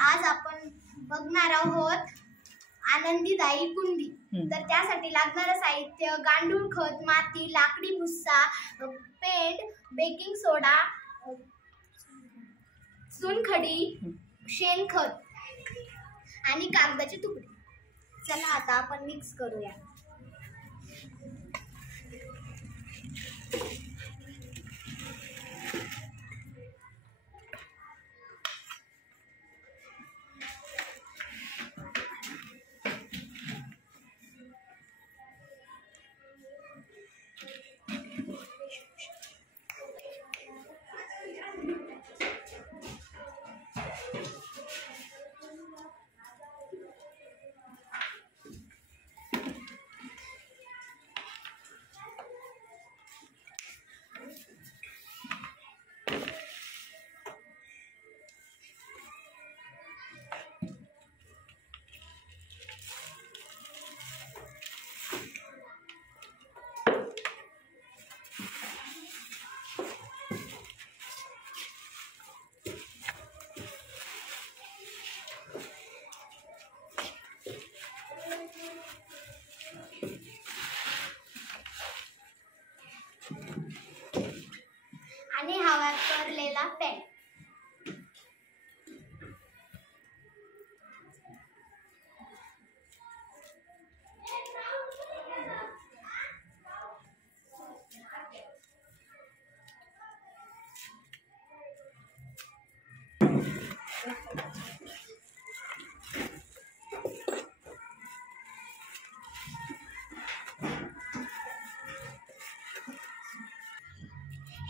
आज आपण बघणार आहोत आनंदीदायी कुंडी। तर त्यासाठी लागणारं साहित्य गांडूळ खत, माती, लाकडी भुस्सा, पेंट, बेकिंग सोडा, चुनखडी, शेणखत आणि कागदाचे तुकडे। चला आता आपण मिक्स करूया। आणि हा वापरलेला पेन।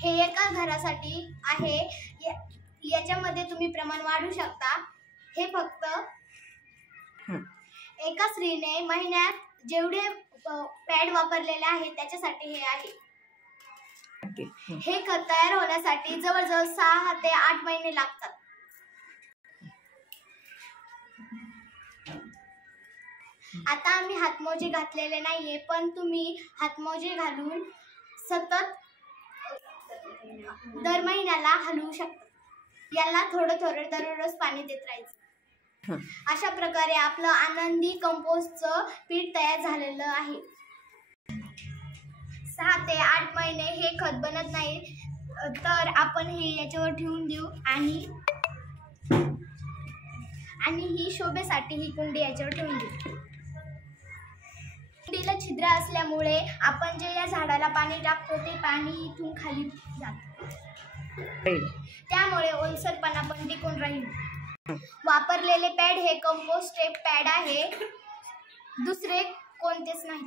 हे एका घरासाठी आहे। याच्यामध्ये तुम्ही प्रमाण वाढवू शकता। हे फक्त एका स्त्रीने महिन्यात जेवढे पॅड वापरलेले आहेत त्याच्यासाठी हे आहे। हे खत तयार होण्यासाठी जवळजवळ 6 ते 8 महिने लागतात। आता आम्ही हातमोजे घातलेले नाहीये, पण तुम्ही हातमोजे घालून सतत दर महिन्याला हलवू शकता। याला थोडं थोडं दररोज पाणी देत राहायचं। अशा प्रकारे आपलं आनंदी कंपोस्टचं पीठ तयार झालेलं आहे। 6 ते 8 महिने हे खत बनत नाही, तर आपण हे याच्यावर ठेवून देऊ आणि ही शोभेसाठी ही कुंडी याच्यावर ठेवून देऊ। कुंडीला छिद्र असल्यामुळे आपण जे या झाडाला पाणी टाकतो ते पाणी इथून खाली जातं, त्यामुळे ओलसरपणा पण टिकून राहील। वापरलेले पॅड हे कंपोस्ट पॅड आहे, दुसरे कोणतेच नाही।